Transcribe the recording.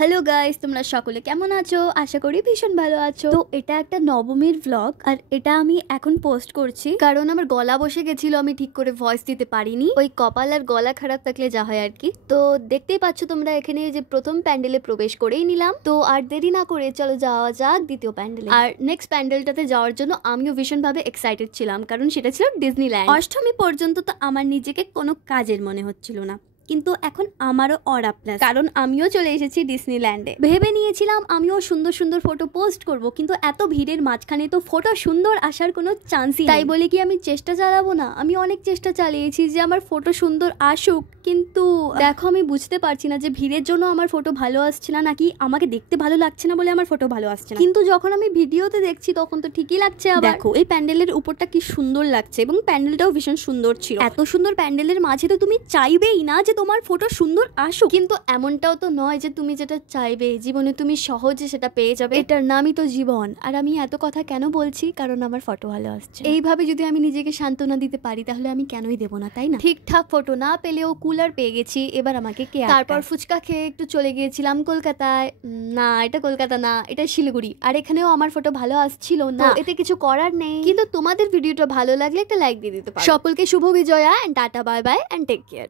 Hello guys, তোমরা সকলে কেমন আছো? আশা করি ভীষণ ভালো আছো। তো এটা একটা নবমীর ভ্লগ, আর এটা আমি এখন পোস্ট করছি কারণ আমার গলা বসে গেছিল, আমি ঠিক করে ভয়েস দিতে পারিনি। ওই কপাল আর গলা খারাপ থাকলে যা হয় আর কি। তো দেখতেই পাচ্ছ তোমরা এখানে যে প্রথম প্যান্ডেলে প্রবেশ করেই নিলাম। তো আর দেরি না করে চলো যাওয়া যাক দ্বিতীয় প্যান্ডেলে। আর নেক্সট প্যান্ডেলটাতে যাওয়ার জন্য আমিও ভীষণ ভাবে এক্সাইটেড ছিলাম, কারণ সেটা ছিল ডিজনিল্যান্ড। অষ্টমী পর্যন্ত তো আমার নিজেকে কোনো কাজের মনে হচ্ছিল না, কিন্তু এখন আমারও অরা প্লাস, কারণ আমিও চলে এসেছি ডিজনিল্যান্ডে। ভেবে নিয়েছিলাম আমিও সুন্দর সুন্দর ফটো পোস্ট করব, কিন্তু এত ভিড়ের মাঝখানে তো ফটো সুন্দর আসার কোনো চান্সই নেই। তাই বলে কি আমি চেষ্টা চালাবো না? আমি অনেক চেষ্টা চালিয়েছি যে আমার ফটো সুন্দর আসুক, কিন্তু দেখো আমি বুঝতে পারছি না যে ভিড়ের জন্য আমার ফটো ভালো আসছে না, নাকি আমাকে দেখতে ভালো লাগছে না বলে আমার ফটো ভালো আসছে না। কিন্তু যখন আমি ভিডিওতে দেখছি তখন তো ঠিকই লাগছে। আবার দেখো এই প্যান্ডেলের উপরটা কি সুন্দর লাগছে, এবং প্যান্ডেলটাও ভীষণ সুন্দর ছিল। এত সুন্দর প্যান্ডেলের মাঝে তো তুমি চাইবেই না যে তোমার ফটো সুন্দর আসুক, কিন্তু এমনটাও তো নয় যে তুমি যেটা চাইবে জীবনে তুমি সহজে সেটা পেয়ে যাবে। এটার নামই তো জীবন। আর আমি এত কথা কেন বলছি? কারণ আমার ফটো ভালো আসছে। এইভাবে যদি আমি নিজেকে সান্ত্বনা দিতে পারি তাহলে আমি কেনই দেবো না, তাই না? ঠিকঠাক ফটো না পেলেও কুলার পেয়ে গেছি, এবার আমাকে কে। তারপর ফুচকা খেয়ে একটু চলে গিয়েছিলাম কলকাতায়। না, এটা কলকাতা না, এটা শিলিগুড়ি। আর এখানেও আমার ফটো ভালো আসছিল না, এতে কিছু করার নেই। কিন্তু তোমাদের ভিডিওটা ভালো লাগলে একটা লাইক দিয়ে দিতে পারো। সকলকে শুভ Bijoya, and tata, bye bye, and take care.